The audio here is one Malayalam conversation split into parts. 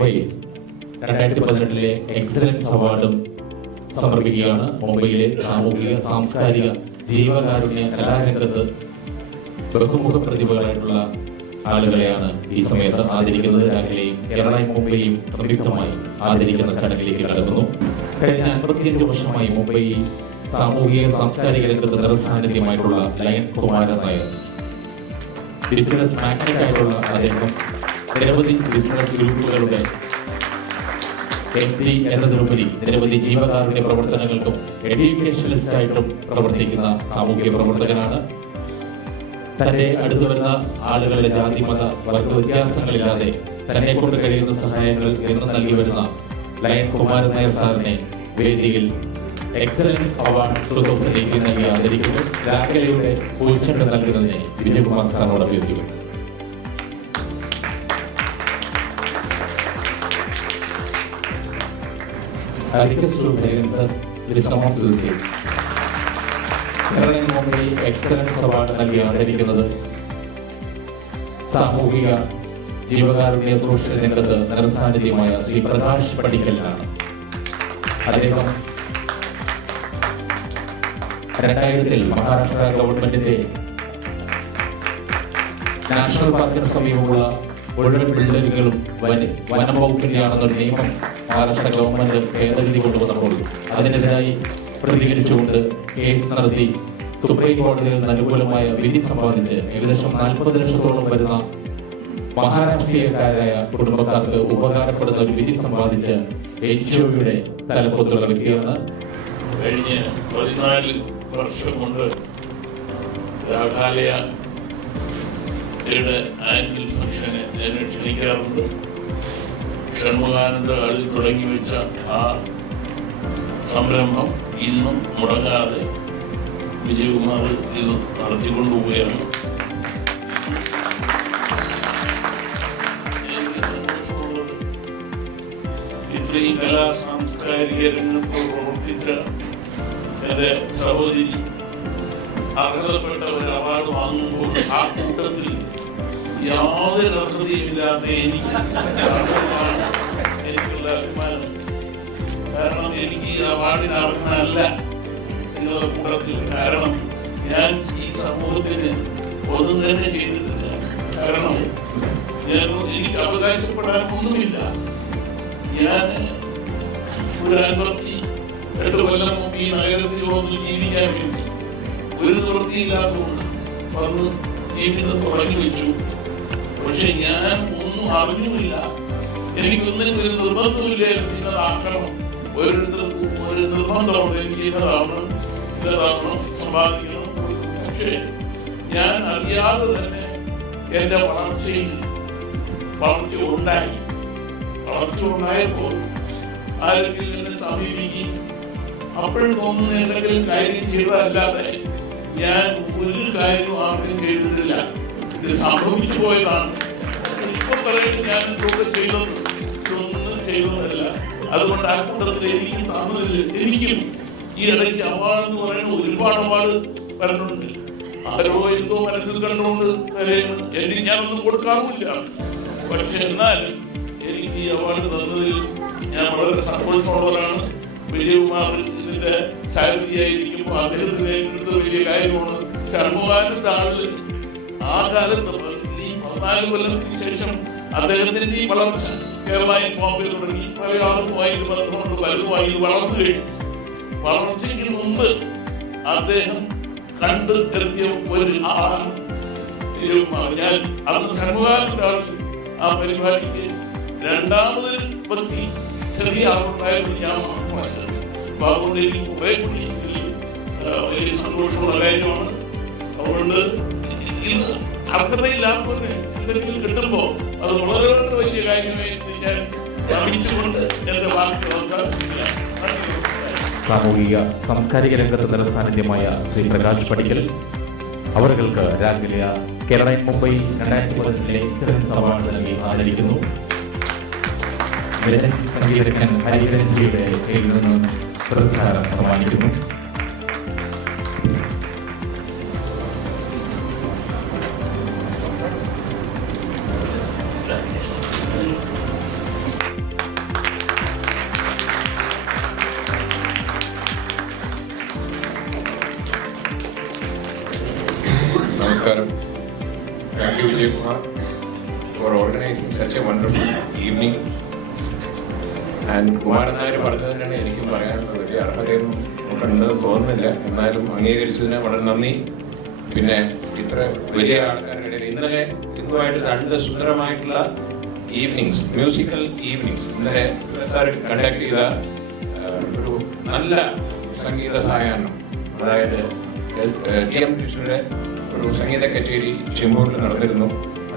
മുംബൈയിൽ 2018 എക്സലൻസ് അവാർഡും സമർപ്പിക്കുകയാണ്. മുംബൈയിലെ സാമൂഹിക സാംസ്കാരിക ജീവകാരുണ്യ കലാരംഗത്ത് ബഹുമുഖ പ്രതിഭകളായിട്ടുള്ള ആളുകളെയാണ് ഈ സമയത്ത് ആദരിക്കുന്നത്. രാവിലെയും കേരളയും മുംബൈയും സംയുക്തമായി ആദരിക്കുന്ന ചടങ്ങിലേക്ക് കടക്കുന്നു. കഴിഞ്ഞ 55 വർഷമായി മുംബൈ സാമൂഹിക സാംസ്കാരിക രംഗത്ത് നിറസാന്നിധ്യമായിട്ടുള്ള ലയൻ കുമാരൻ നായർ. ബിസിനസ് മാഗ്നറ്റ് ആയിട്ടുള്ള അദ്ദേഹം നിരവധി ബിസിനസ് ഗ്രൂപ്പുകളുടെ എംഡി എന്നതിനുപരി നിരവധി ജീവകാരുണ്യ പ്രവർത്തനങ്ങൾക്കും എഡ്യൂക്കേഷനിസ്റ്റ് ആയിട്ടും പ്രവർത്തിക്കുന്ന സാമൂഹിക പ്രവർത്തകനാണ്. തന്റെ അടുത്ത് വരുന്ന ആളുകളുടെ ജാതി മത വർഗ വ്യത്യാസങ്ങളില്ലാതെ തന്നെ കൊണ്ട് കഴിയുന്ന സഹായങ്ങൾ എന്നും നൽകി വരുന്ന ലയൻ കുമാരൻ നായർ സാറിനെ വേദിയിൽ എക്സലൻസ് അവാർഡ് 2018 നൽകി ആദരിക്കുന്നു. രാഗലയുടെ പൂച്ചെണ്ട് നൽകുന്നതിനെ വിജയകുമാർ സാറിനോട് അഭ്യർത്ഥിക്കുന്നു. മുംബൈ എക്സലൻസ് അവാർഡ് നൽകി ആദരിക്കുന്നത് സാമൂഹിക ജീവകാരുണ്യ സോഷ്യൽ രംഗത്ത് നിറസാന്നിധ്യമായ ശ്രീ പ്രകാശ് പടിക്കലിനാണ്. അദ്ദേഹം 2000 മഹാരാഷ്ട്ര ഗവൺമെന്റിന്റെ നാഷണൽ പാർക്കിന് സമീപമുള്ള മുഴുവൻ ബിൽഡിങ്ങുകളും വനം വകുപ്പിന്റെയാണെന്നൊരു നിയമം മഹാരാഷ്ട്ര ഗവൺമെന്റ് ഭേദഗതി കൊണ്ടുവന്നപ്പോൾ അതിനെതിരായി പ്രതികരിച്ചുകൊണ്ട് കേസ് നടത്തി സുപ്രീം കോടതിയിൽ നിന്ന് അനുകൂലമായ വിധി സമ്പാദിച്ച് ഏകദേശം 40 ലക്ഷത്തോളം വരുന്ന മഹാരാഷ്ട്രീയക്കാരായ കുടുംബക്കാർക്ക് ഉപകാരപ്പെടുന്ന ഒരു വിധി സമ്പാദിച്ച് എൻജിഒയുടെ തലപ്പത്തുള്ള വ്യക്തിയാണ്. കഴിഞ്ഞ 14 വർഷം കൊണ്ട് രാഘാലയയുടെ ആനുവൽ ഫംഗ്ഷന് ഞാൻ ക്ഷണിക്കാറുണ്ട്. ഷൺമുഖാനന്ദ ആളിൽ തുടങ്ങി വെച്ച ആ സംരംഭം ഇന്നും മുടങ്ങാതെ വിജയകുമാർ ഇത് നടത്തിക്കൊണ്ടുപോവുകയാണ്. ഇത്രയും കലാ സാംസ്കാരിക രംഗത്ത് പ്രവർത്തിച്ച എന്റെ സഹോദരി അർഹതപ്പെട്ട ഒരു അവാർഡ് വാങ്ങുമ്പോൾ ആ കൂട്ടത്തിൽ യാതൊരു അർഹതയുമില്ലാത്ത എനിക്കുള്ള അഭിമാനം. കാരണം എനിക്ക് അവാർഡിന് അർഹനല്ല എന്നുള്ള കൂട്ടത്തിൽ. കാരണം ഞാൻ ഈ സമൂഹത്തിന് ഒന്നും തന്നെ ചെയ്തിട്ടില്ല. കാരണം എനിക്ക് അവകാശപ്പെടാൻ ഒന്നുമില്ല. ഞാൻ ഒരു 58 കൊല്ലം മുമ്പ് ഈ നഗരത്തിൽ വന്ന് ജീവിക്കാൻ വേണ്ടി ഒരു നിവൃത്തിയില്ലാത്തതുകൊണ്ട് വന്ന് ജീവിതം തുടങ്ങി വെച്ചു. പക്ഷെ ഞാൻ ഒന്നും അറിഞ്ഞുമില്ല. എനിക്കൊന്നിനും ഒരു നിർബന്ധമില്ല. ഇന്നതാക്കണം, ഓരോരുത്തർക്കും ഒരു നിർബന്ധമുണ്ട്. എനിക്ക് ഇന്നതാവണം, സമ്പാദിക്കണം. പക്ഷെ ഞാൻ അറിയാതെ തന്നെ എന്റെ വളർച്ച ഉണ്ടായപ്പോൾ ആരെങ്കിലും എന്നെ സമീപിക്കും. അപ്പോഴും തോന്നുന്ന എന്തെങ്കിലും കാര്യം ചെയ്തതല്ലാതെ ഞാൻ ഒരു കാര്യവും ആർക്കും ചെയ്തിട്ടില്ല. ഇത് സംഭവിച്ചു പോയതാണ്. ഇപ്പൊ പറയുന്നത് ഞാൻ ഇതൊക്കെ ഇതൊന്നും ചെയ്തതല്ല. അതുകൊണ്ട് ആ കൂട്ടത്തിൽ എനിക്ക് തന്നതിൽ എനിക്കും ഈ ഇടയ്ക്ക് അവാർഡ് എന്ന് പറയുന്ന ഒരുപാട് അവാർഡ് വരുന്നുണ്ട്. ആരോ എന്തോ മനസ്സിൽ കണ്ടുകൊണ്ട് എനിക്ക് ഞാനൊന്നും കൊടുക്കാറില്ല. പക്ഷെ എന്നാലും എനിക്ക് ഈ അവാർഡ് തന്നതിൽ ഞാൻ വളരെ സന്തോഷമുള്ളവരാണ്. വിജയകുമാർ ഇതിന്റെ സാരഥിയായിരിക്കുമ്പോൾ അദ്ദേഹത്തിന് ഏറ്റെടുത്ത വലിയ കാര്യമാണ്. ഷൺമുഖാനന്ദ ആള് ആ കാലത്ത് ഈ 14 കൊല്ലത്തിന് ശേഷം അദ്ദേഹത്തിന്റെ ഈ വളർച്ച കേരളയിൽ ബോംബെയിൽ തുടങ്ങി പല ആളുമായി ബന്ധമുണ്ട്. വലുതുമായി വളർന്നു കഴിഞ്ഞു. വളർച്ചയ്ക്ക് മുമ്പ് അദ്ദേഹം കണ്ട് എത്തിയ ഒരു ആളാണ് വിജയകുമാർ. ഞാൻ അന്ന് ഷൺമുഖാനന്ദ ആളിൽ ആ പരിപാടിക്ക് രണ്ടാമത് വ്യക്തി ചെറിയ ആളുണ്ടായിരുന്നു ഞാൻ മാത്രമായത്. അപ്പൊ അതുകൊണ്ട് എനിക്ക് കുറെ കൂടി വലിയ സന്തോഷമുള്ള കാര്യമാണ്. അതുകൊണ്ട് ഇത് അർഹതയില്ലാത്തവന് എന്തെങ്കിലും കിട്ടുമ്പോ അത് വളരെ വളരെ വലിയ കാര്യമായി ഞാൻ ഭാവിച്ചുകൊണ്ട് എന്റെ വാക്കുകൾ അവസാനിപ്പിക്കുക. സാമൂഹിക സാംസ്കാരിക രംഗത്ത് നിറസാന്നിധ്യമായ ശ്രീ പ്രകാശ് പടിക്കൽ അവർക്ക് രാഗിലിയ കേരള മുംബൈ 2018 എക്സലൻസ് അവാർഡ് നൽകി ആദരിക്കുന്നു. സംഗീതജ്ഞൻ ഹരിരഞ്ജിയുടെ കയ്യിൽ നിന്ന് പുരസ്കാരം സമ്മാനിക്കുന്നു. Namaskaram. Thank you, Vijay Kumar, for organizing such a wonderful evening. And Kumaran Nair പറഞ്ഞതിനാണ് എനിക്കും പറയാനുള്ള വലിയ അർഹതയൊന്നും നമുക്കുണ്ടെന്ന് തോന്നുന്നില്ല. എന്നാലും അംഗീകരിച്ചതിന് വളരെ നന്ദി. പിന്നെ ഇത്ര വലിയ ആൾക്കാരുടെ ഇടയിൽ ഇന്നുമായിട്ട് 2 സുന്ദരമായിട്ടുള്ള ഈവനിങ്സ്, മ്യൂസിക്കൽ ഈവനിങ്സ് ഇന്നലെ സാർ കണ്ടക്ട് ചെയ്ത ഒരു നല്ല സംഗീത സായാഹ്നം, അതായത് TM കൃഷ്ണയുടെ ഒരു സംഗീത കച്ചേരി ചെമ്പൂരിൽ നടന്നിരുന്നു.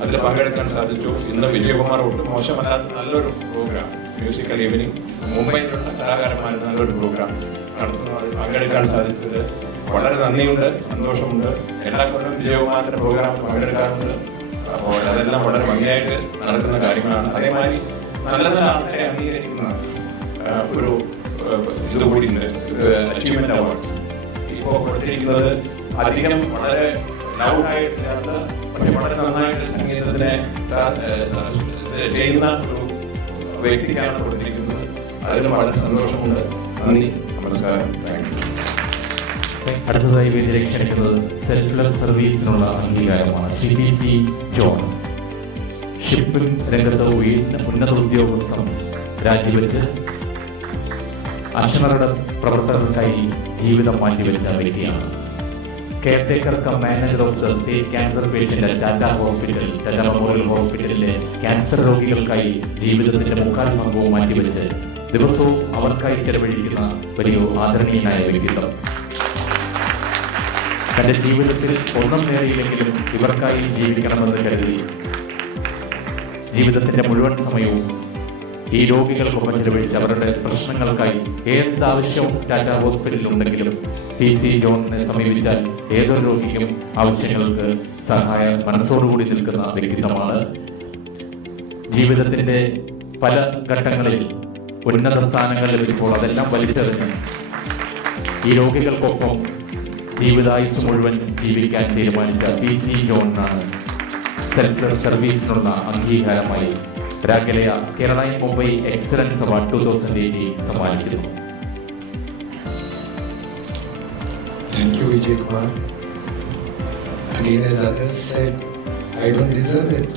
അതിൽ പങ്കെടുക്കാൻ സാധിച്ചു. ഇന്ന് വിജയകുമാർ ഒട്ടും മോശമല്ലാത്ത നല്ലൊരു പ്രോഗ്രാം, മ്യൂസിക്കൽ ഈവനിങ്, മുംബൈയിലുള്ള കലാകാരന്മാരുടെ നല്ലൊരു പ്രോഗ്രാം നടത്തുന്നു. അതിൽ പങ്കെടുക്കാൻ സാധിച്ചത് വളരെ നന്ദിയുണ്ട്, സന്തോഷമുണ്ട്. എല്ലാ കൊല്ലം വിജയകുമാറിന്റെ പ്രോഗ്രാമിൽ പങ്കെടുക്കാറുണ്ട്. അപ്പോൾ അതെല്ലാം വളരെ ഭംഗിയായിട്ട് നടക്കുന്ന കാര്യങ്ങളാണ്. അതേമാതിരി നല്ല നല്ല ആൾക്കാരെ അംഗീകരിക്കുന്ന ഒരു ഇതുകൂടി ഉണ്ട്, അച്ചീവ്മെന്റ് അവാർഡ്സ്. ഇപ്പോൾ കൊടുത്തിരിക്കുന്നത് അധികം വളരെ ലൗഡായിട്ടില്ലാത്ത പക്ഷെ വളരെ നന്നായിട്ട് സംഗീതത്തിനെ ചെയ്യുന്ന ഒരു വ്യക്തിക്കാണ് കൊടുത്തിരിക്കുന്നത്. അതിന് വളരെ സന്തോഷമുണ്ട്. നന്ദി, നമസ്കാരം, താങ്ക് യു. അടുത്തതായി വേദിയിലേക്ക് ക്ഷണിക്കുന്നത് സെൽഫ്ലെസ് സർവീസിനുള്ള അംഗീകാരമാണ്. CPC John. ഷിപ്പിംഗ് രംഗത്ത് ഉന്നത ഉദ്യോഗസ്ഥം രാജിവെച്ച് അശ്വരുടെ പ്രവർത്തകർക്കായി ജീവിതം മാറ്റിവെച്ച വ്യക്തിയാണ്. Caretaker cum manager of the state cancer patient Tata hospital, Tata memorial ഹോസ്പിറ്റലിലെ ക്യാൻസർ രോഗികൾക്കായി ജീവിതത്തിന്റെ 3/4 ഭാഗവും മാറ്റിവെച്ച് ദിവസവും അവർക്കായി ചെലവഴിക്കുന്ന വലിയ ആദരണീയനായ വ്യക്തിത്വം. തന്റെ ജീവിതത്തിൽ ഒന്നും നേടിയില്ലെങ്കിലും ഇവർക്കായി ജീവിക്കണമെന്ന് കരുതി ജീവിതത്തിന്റെ മുഴുവൻ സമയവും ഈ രോഗികൾക്കൊപ്പം ചെലവഴിച്ച് അവരുടെ പ്രശ്നങ്ങൾക്കായി എന്താവശ്യവും ടാറ്റ ഹോസ്പിറ്റലിൽ ഉണ്ടെങ്കിലും TC ജോണിനെ സമീപിച്ചാൽ ഏതൊരു രോഗിക്കും ആവശ്യങ്ങൾക്ക് സഹായ മനസ്സോടുകൂടി നിൽക്കുന്ന വ്യക്തിത്വമാണ്. ജീവിതത്തിന്റെ പല ഘട്ടങ്ങളിൽ ഉന്നത സ്ഥാനങ്ങൾ ലഭിച്ചപ്പോൾ അതെല്ലാം വലിച്ചെറിഞ്ഞ് ഈ രോഗികൾക്കൊപ്പം ജീവിതായുസ് മുഴുവൻ ജീവിക്കാൻ തീരുമാനിച്ച TC ജോണിനാണ് സെൽഫ് സർവീസിനുള്ള അംഗീകാരമായി രാഗലയ കേരള മുംബൈ എക്സലൻസ് അവാർഡ് 2018 സമ്മാനിക്കുന്നു. Thank you, Vijay Kumar. Again, as others said, I don't deserve it.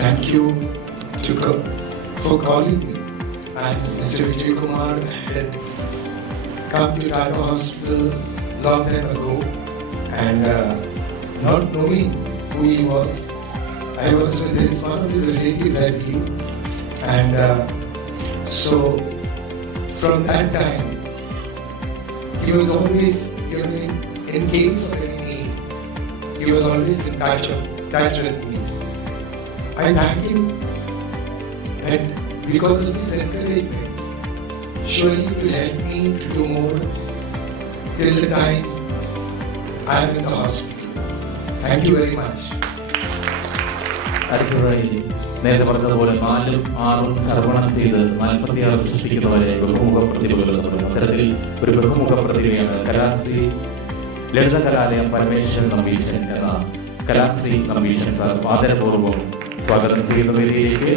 Thank you for calling me. And Mr. Vijay Kumar had come to Tata Hospital long time ago, and not knowing who he was, I was with one of his relatives, I believe, and so from that time he was always, in case of any need, he was always in touch with me. I thank him that because of his encouragement, surely it will help me to do more till the time I am in the hospital. Thank you very much. അടുത്തതായി നേരത്തെ പറഞ്ഞതുപോലെ 4ഉം 6ഉം സർവണം ചെയ്ത് 46 സൃഷ്ടിക്കുന്നവരെ ബഹുമുഖ പ്രതിഭകൾ എന്നത് അത്തരത്തിൽ ഒരു ബഹുമുഖ പ്രതിഭയാണ് കലാശ്രീ ലളിത കലാലയം പരമേശ്വരൻ നമ്പീശൻ എന്ന കലാശ്രീ നമ്പീശൻ സാർ ആദരപൂർവ്വം സ്വാഗതം ചെയ്യുന്ന വേദിയിലേക്ക്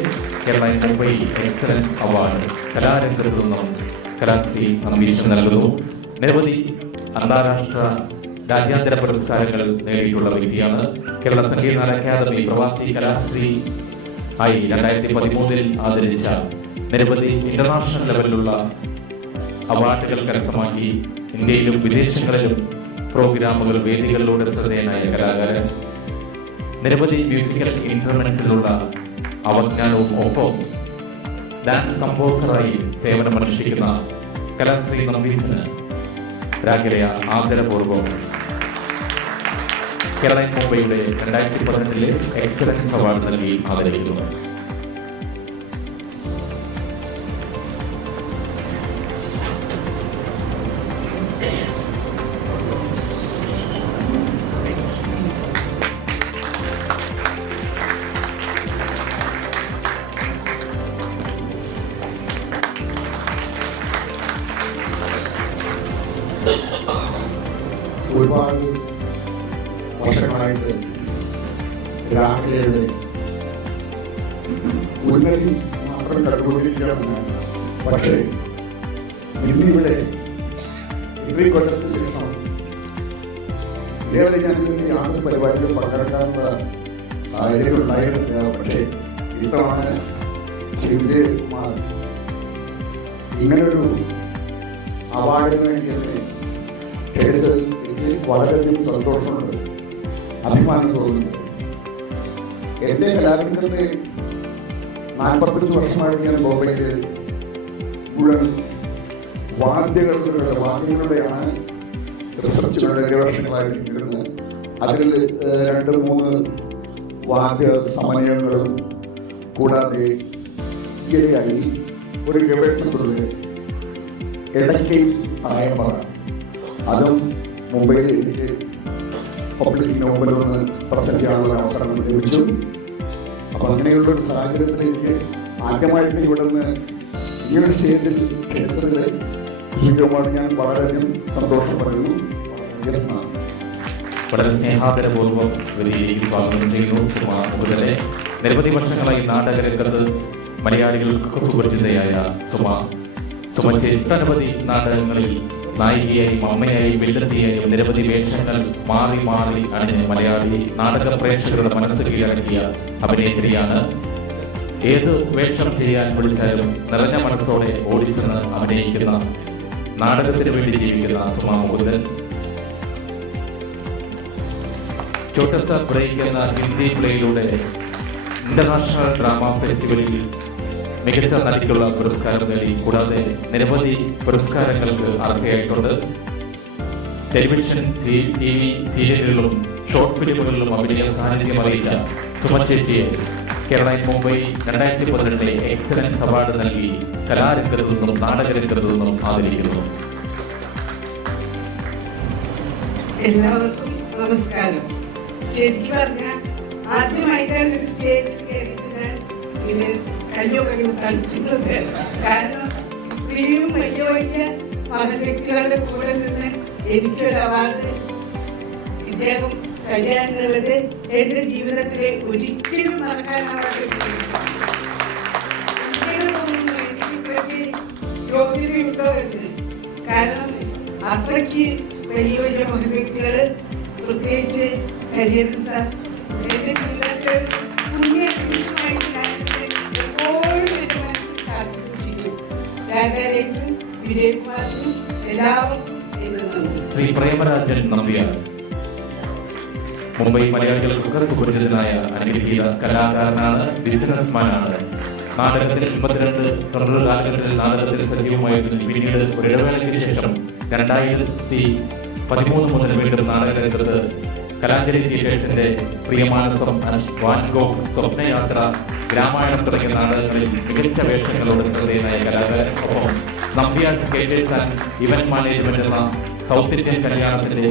കേരള മുംബൈ എക്സലൻസ് അവാർഡ് കലാരംഗത്തു നിന്നും കലാശ്രീ നമ്പീശൻ നൽകുന്നു. നിരവധി അന്താരാഷ്ട്ര രാജ്യാന്തര പുരസ്കാരങ്ങൾ നേടിയിട്ടുള്ള വ്യക്തിയാണ്. കേരള സംഗീത അക്കാദമി പ്രവാസി കലാശ്രീ ആയി 2013 ആദരിച്ച നിരവധി ഇന്റർനാഷണൽ ലെവലിലുള്ള അവാർഡുകൾ കരസ്ഥമാക്കി ഇന്ത്യയിലും വിദേശങ്ങളിലും പ്രോഗ്രാമുകൾ വേദികളിലൂടെ ശ്രദ്ധേയനായ കലാകാരൻ. നിരവധി മ്യൂസിക്കൽ ഇൻസ്ട്രുമെന്റ്സിലുള്ള അവജ്ഞാനവും ഒപ്പം ഡാൻസ് കമ്പോസറായി സേവനമനുഷ്ഠിക്കുന്ന കലാശ്രീ നമ്പീശന് രാഗലയ ആദരപൂർവ്വം കേരള മുംബൈയുടെ 2018 എക്സലൻസ് അവാർഡ് നൽകി ആദരിക്കുന്നു. ഒരുപാട് വർഷങ്ങളായിട്ട് രാഗലയുടെ ഉന്നതി മാത്രം കണ്ടുകൊണ്ടിരിക്കുകയാണ്. പക്ഷേ ഇന്നിവിടെ ഇത്രയും കൊല്ലത്തിന് ശേഷം ഇതേവരെ ഞാൻ യാതൊരു പരിപാടിയിൽ പങ്കെടുക്കാനുള്ള സാഹചര്യം ഉണ്ടായിരുന്നില്ല. പക്ഷേ ഇത്തവണ ശ്രീ വിജയകുമാർ ഇങ്ങനൊരു അവാർഡിന് വേണ്ടി എടുത്തതിൽ എനിക്ക് വളരെയധികം സന്തോഷമുണ്ട്, അഭിമാനം തോന്നുന്നുണ്ട്. എൻ്റെ കലാരംഗത്തെ 45 വർഷമായിട്ട് ഞാൻ ബോംബെയിൽ മുഴുവൻ വാദ്യങ്ങളുടെയാണ് റിസർച്ചുകളുടെ ഗവേഷണങ്ങളായിട്ട് ഇരുന്നത്. അതിൽ 2-3 വാദ്യ സമന്വയങ്ങളും കൂടാതെ ഈയിടെയായി ഒരു ഗവേഷണത്തിലുള്ള ഇടയ്ക്കയിൽ തായമ്പറ, അതും മുംബൈയിൽ എനിക്ക് പബ്ലിക് നോബൽ ഒന്ന് പ്രസന്റ് ചെയ്യാനുള്ള അവസരം ലഭിച്ചു. അപ്പം അങ്ങനെയുള്ളൊരു സാഹചര്യത്തിൽ എനിക്ക് ആദ്യമായിട്ട് ഇവിടെ നിന്ന് ഇങ്ങനൊരു സ്റ്റേജിൽ ക്ഷണിച്ചതിൽ വിജയകുമാർ ഞാൻ വളരെയധികം സന്തോഷപ്പെടുന്നു. വളരെ സ്നേഹാദരപൂർവ്വം വേദിയിലേക്ക് സ്വാഗതം ചെയ്യുന്നു. സുമ മുതലെ നിരവധി വർഷങ്ങളായി നാടകരംഗത്ത് മലയാളികൾക്ക് സുപരിചിതയായ സുമ ഒട്ടനവധി നാടകങ്ങളിൽ നായികയായും അമ്മയായും വില്ലത്തിയായും നിരവധി വേഷങ്ങൾ മാറി മാറി അണിഞ്ഞ് മലയാളി നാടക പ്രേക്ഷകരുടെ മനസ്സ് കീഴടക്കിയ അഭിനേത്രിയാണ്. ഏത് വേഷം ചെയ്യാൻ വിളിച്ചാലും നിറഞ്ഞ മനസ്സോടെ ഓടിച്ചെന്ന് അഭിനയിക്കുന്ന, നാടകത്തിന് വേണ്ടി ജീവിക്കുന്ന സുമ മുകുന്ദൻ ചോട്ടസ ബ്രേക്ക് എന്ന ഹിന്ദി പ്ലേയിലൂടെ ഇന്റർനാഷണൽ ഡ്രാമ ഫെസ്റ്റിവലിൽ മികച്ച നടിക്കുള്ള പുരസ്കാരം നേടി. കൂടാതെ നിരവധി പുരസ്കാരങ്ങൾക്ക് അർഹയായിട്ടുണ്ട്. ടെലിവിഷൻ, TV സീരിയലുകളിലും ഷോർട്ട് ഫിലിമുകളിലും അഭിനയ സാന്നിധ്യം അറിയിച്ച സുമ ചേച്ചിയെ കേരള മുംബൈ 2018 എക്സലൻസ് അവാർഡ് നൽകി കലാരംഗത്തു നിന്നും നാടകരംഗത്തു നിന്നും ആദരിക്കുന്നു. എല്ലാവർക്കും നമസ്കാരം. ശരിക്കും പറഞ്ഞാൽ ആദ്യമായിട്ടാണ് ഒരു സ്റ്റേജിൽ കയറിയിട്ട് ഞാൻ ഇങ്ങനെ കയ്യൊക്കെ തളിക്കുന്നത്. കാരണം ഇത്രയും വലിയ വലിയ പല വ്യക്തികളുടെ കൂടെ നിന്ന് എനിക്കൊരു അവാർഡ് ഇദ്ദേഹം കഴിയാന്നുള്ളത് എൻ്റെ ജീവിതത്തിലെ ഒരിക്കലും മറക്കാനാവാത്ത തോന്നുന്നു. എനിക്ക് ഇത്രയ്ക്ക് യോഗ്യതയുണ്ടോ എന്ന്. കാരണം അത്രയ്ക്ക് വലിയ വലിയ മഹവ്യക്തികൾ, പ്രത്യേകിച്ച് ഹരിഹരൻ സാർ എൻ്റെ ജീവിതത്തിൽ പുണ്യ നിമിഷമായിട്ട് ഞാനിത് എപ്പോഴും എൻ്റെ മനസ്സിൽ കാത്തു സൂക്ഷിക്കും. രാജാരേക്കും വിജയകുമാറിനും എല്ലാവർക്കും എൻ്റെ നന്ദി. ശ്രീ പ്രേമരാജൻ നമ്പ്യാർ മുംബൈ മലയാളികൾക്ക് സുപരിചിതനായ അനുഗ്രഹീത കലാകാരനാണ്, ബിസിനസ്മാനാണ്. നാടകത്തിൽ 82 കാലഘട്ടത്തിൽ നാടകത്തിൽ സജീവമായിരുന്നു. പിന്നീട് ഒരു ഇടവേളയ്ക്ക് ശേഷം 2013 മുതൽ വീണ്ടും നാടകരംഗത്ത് കലാഞ്ജലി തിയേറ്റേഴ്സിന്റെ പ്രിയമാനസം, വാൻഗോ, സ്വപ്നയാത്ര, രാമായണം തുടങ്ങിയ നാടകങ്ങളിൽ മികച്ച വേഷങ്ങളോട് ശ്രദ്ധേയനായ കലാകാരൻ. ഒപ്പം Nambiar skaters and event management എന്ന സൗത്ത് ഇന്ത്യൻ കല്യാണത്തിന്റെ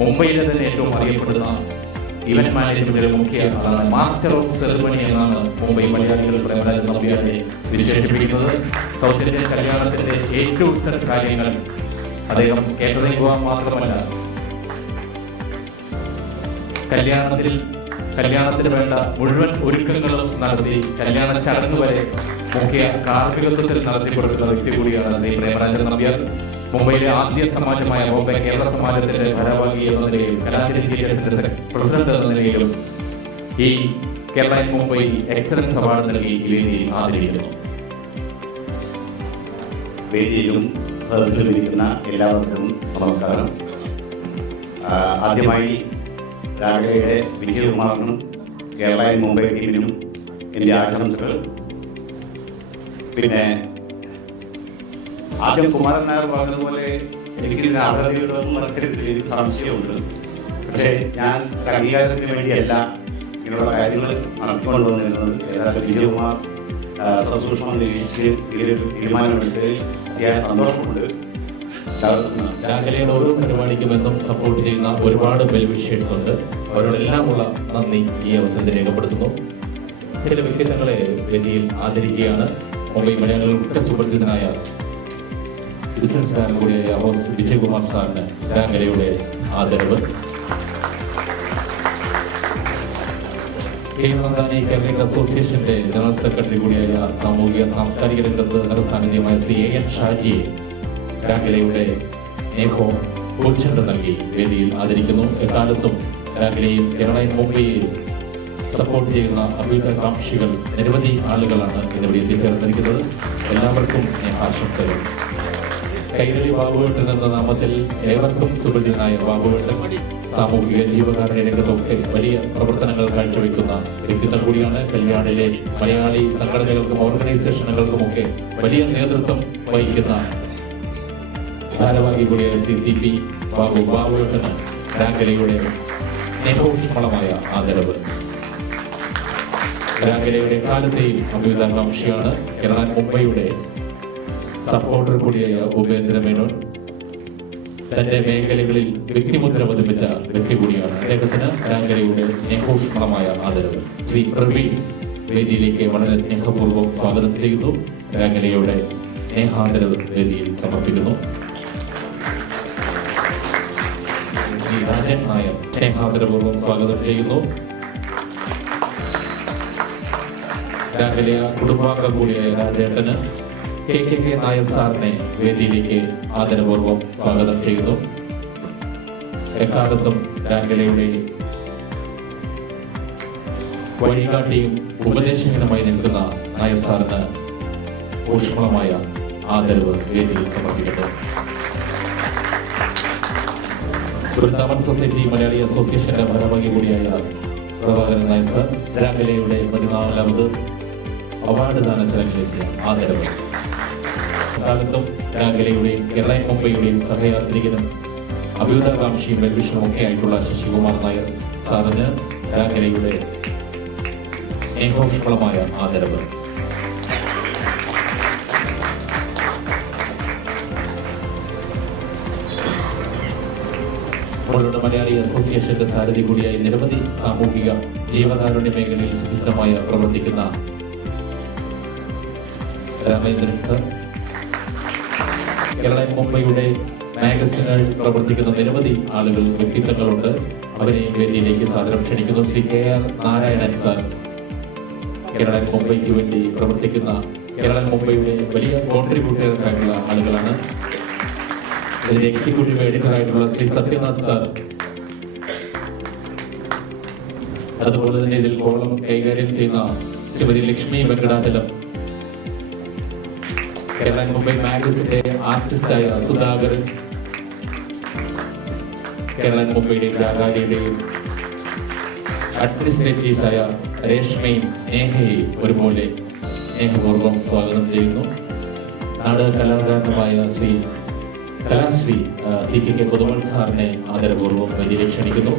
മുംബൈയിലെ തന്നെ ഏറ്റവും അറിയപ്പെടുന്ന ഇവന്റ് മാനേജ്മെന്റിലെ മുഖ്യ ആളാണ്. മാസ്റ്റർ ഓഫ് സെറിമണി എന്നാണ് മുംബൈ മലയാളികൾ പ്രേമരാജൻ നമ്പ്യാരെ വിശേഷിപ്പിക്കുന്നത്. സൗത്ത് ഇന്ത്യൻ കല്യാണത്തിന്റെ ഏറ്റവും കാര്യങ്ങൾ അദ്ദേഹം കേരളത്തിൽ പോകാൻ മാത്രമല്ല, കല്യാണത്തിന് വേണ്ട മുഴുവൻ ഒരുക്കങ്ങളും നടത്തി കല്യാണ ചടങ്ങ് വരെ മുഖ്യ കാർമ്മികത്വത്തിൽ നടത്തി കൊടുക്കുന്ന വ്യക്തി കൂടിയാണ് ശ്രീ പ്രേമരാജൻ നമ്പ്യാർ. മുംബൈയിലെ ആദ്യ സമാജമായ ബോംബെ കേരള സമാജത്തിന്റെ ഭാരവാഹി എന്ന നിലയിലും കലാഞ്ജലി തിയേറ്റേഴ്സിന്റെ പ്രസിഡന്റ് എന്ന നിലയിലും ഈ കേരള മുംബൈ എക്സലൻസ് അവാർഡ് നൽകി ഈ വേദിയിൽ ആദരിക്കുന്നു. വേദിയിലും സദസ്സിലുമിരിക്കുന്ന എല്ലാവർക്കും നമസ്കാരം. ആദ്യമായി രാഘവയുടെ വിജയകുമാറിനും കേരള മുംബൈ ടീമിനും എൻ്റെ ആശംസകൾ. പിന്നെ ആദ്യം കുമാരൻ നായർ പറഞ്ഞതുപോലെ എനിക്കിതിന് അർഹതയുള്ളതെന്നും മറക്കരുത്, എനിക്ക് സംശയമുണ്ട്. പക്ഷേ ഞാൻ അംഗീകാരത്തിന് വേണ്ടിയല്ല ഇങ്ങനെയുള്ള കാര്യങ്ങൾ നടത്തിക്കൊണ്ടുവന്നിരുന്നത്. ഏതായാലും വിജയകുമാർ സസൂക്ഷ്മം നിരീക്ഷിച്ച് ഇതിലൊരു തീരുമാനമെടുത്തതിൽ അതിയായ സന്തോഷമുണ്ട്. രാഘവയുടെ ഓരോ പരിപാടിക്കും എന്നും സപ്പോർട്ട് ചെയ്യുന്ന ഒരുപാട് വെൽവിഷേഴ്സ് ഉണ്ട്. അവരോടെല്ലാമുള്ള നന്ദി ഈ അവസരത്തിൽ രേഖപ്പെടുത്തുന്നു. ചില വ്യക്തിത്വങ്ങളെ വേദിയിൽ ആദരിക്കുകയാണ്. മുംബൈ മലയാളികളുടെ സുപരിചിതനായ ബിസിനസ്സുകാരൻ കൂടിയായ ഹോസ്റ്റ് വിജയകുമാർ സാറിന് രാഘവയുടെ ആദരവ്. കേരള അസോസിയേഷന്റെ ജനറൽ സെക്രട്ടറി കൂടിയായ സാമൂഹിക സാംസ്കാരിക രംഗത്ത് നിറസാന്നിധ്യമായ ശ്രീ AN ഷാജിയെ രാഘവയുടെ സ്നേഹവും പൂച്ചെണ്ട് നൽകി വേദിയിൽ ആദരിക്കുന്നു. എക്കാലത്തും രാഗിലെയും കേരളയും മുംബൈയെയും സപ്പോർട്ട് ചെയ്യുന്ന അഭ്യുദയകാംക്ഷികൾ നിരവധി ആളുകളാണ് ഇതിവിടെ എത്തിച്ചേർന്നിരിക്കുന്നത്. എല്ലാവർക്കും സ്നേഹാശംസകൾ. കൈരളി ബാബുവേട്ടൻ എന്ന നാമത്തിൽ ഏവർക്കും സുപരിചിതനായ ബാബുവേട്ടൻ സാമൂഹിക ജീവകാരുണ്യ രംഗത്തൊക്കെ വലിയ പ്രവർത്തനങ്ങൾ കാഴ്ചവെക്കുന്ന വ്യക്തിത്വം കൂടിയാണ്. കല്യാണിലെ മലയാളി സംഘടനകൾക്കും ഓർഗനൈസേഷനുകൾക്കുമൊക്കെ വലിയ നേതൃത്വം വഹിക്കുന്ന ഭാരവാഹി കൂടിയായ CCP ബാബുവേട്ടന് രാഗലയുടെ സ്നേഹോഷ്മളമായ ആദരവ്. രാഗലയുടെ കാലത്തെയും അഭ്യുദയകാംക്ഷിയാണ്. കേരള മുംബൈയുടെ സപ്പോർട്ടർ കൂടിയായ ഉപേന്ദ്ര മേനോൻ തന്റെ മേഖലകളിൽ വ്യക്തിമുദ്ര പതിപ്പിച്ച വ്യക്തി കൂടിയാണ്. അദ്ദേഹത്തിന് രാഗലയുടെ സ്നേഹോഷ്മളമായ ആദരവ്. ശ്രീ പ്രവീൺ വേദിയിലേക്ക് വളരെ സ്നേഹപൂർവ്വം സ്വാഗതം ചെയ്യുന്നു. രാഗലയുടെ സ്നേഹാദരവ് വേദിയിൽ സമർപ്പിക്കുന്നു. ശ്രീ രാജൻ നായർ സ്നേഹാദരപൂർവ്വം സ്വാഗതം ചെയ്യുന്നു. രാഗലയ കുടുംബാംഗം കൂടിയായ രാജേട്ടന് KK നായർ സാറിനെ വേദിയിലേക്ക് ആദരപൂർവ്വം സ്വാഗതം ചെയ്യുന്നു. എക്കാലത്തും രാഗലയുടെ വഴികാട്ടിയും ഉപദേശകനുമായി നിൽക്കുന്ന നായർ സാറിന് ഊഷ്മളമായ ആദരവ് വേദിയിൽ സമർപ്പിക്കുന്നു. വൃന്ദാവൻ സൊസൈറ്റി മലയാളി അസോസിയേഷന്റെ ഭാരവാഹി കൂടിയായ പ്രഭാകരൻ നായർ സാർ രാഗലയുടെ 14ാമത് അവാർഡ് ദാന ചടങ്ങിലേക്ക് ആദരവ്. കാലത്തും രാഗലയുടെയും കേരള മുംബൈയുടെയും സഹയാത്രികനും അഭ്യുദയകാംക്ഷിയും വെൽവിഷനും ഒക്കെ ആയിട്ടുള്ള ശശികുമാർ നായർ സാറിന് രാഗലയുടെ സ്നേഹോഷ്മളമായ ആദരവ്. നമ്മളുടെ മലയാളി അസോസിയേഷന്റെ സാരഥി കൂടിയായി നിരവധി സാമൂഹിക ജീവകാരുണ്യ മേഖലയിൽ സുസ്ഥിരമായി പ്രവർത്തിക്കുന്ന രാമേന്ദ്രൻ സർ, കേരള മുംബൈയുടെ മാഗസിനുകൾ പ്രവർത്തിക്കുന്ന നിരവധി ആളുകൾ വ്യക്തിത്വങ്ങളുണ്ട്. അവരെയും വേദിയിലേക്ക് സാദരം ക്ഷണിക്കുന്നു. ശ്രീ KR നാരായണൻ സാർ കേരള മുംബൈക്ക് വേണ്ടി പ്രവർത്തിക്കുന്ന കേരള മുംബൈയുടെ വലിയ കോൺട്രിബ്യൂട്ടേഴ്സായിട്ടുള്ള ആളുകളാണ്. ഇതിന്റെ എക്സിക്യൂട്ടീവ് എഡിറ്ററായിട്ടുള്ള ശ്രീ സത്യനാഥ് സാർ, അതുപോലെ തന്നെ ഇതിൽ കോളം കൈകാര്യം ചെയ്യുന്ന ശ്രീമതി ലക്ഷ്മി വെങ്കടാചലം, കേരള മുംബൈ മാഗസിന്റെ ആർട്ടിസ്റ്റായ സുധാകരൻ, കേരള മുംബൈയുടെയും രാഗാലിയുടെയും അഡ്മിനിസ്ട്രേറ്റീവായ രേഷ്മയും സ്നേഹയും ഒരുപോലെ സ്നേഹപൂർവ്വം സ്വാഗതം ചെയ്യുന്നു. നാടക കലാകാരനുമായ കലാശ്രീ CK പൊതുമൽ സാറിനെ ആദരപൂർവ്വം വേദിയിലേക്ക് ക്ഷണിക്കുന്നു.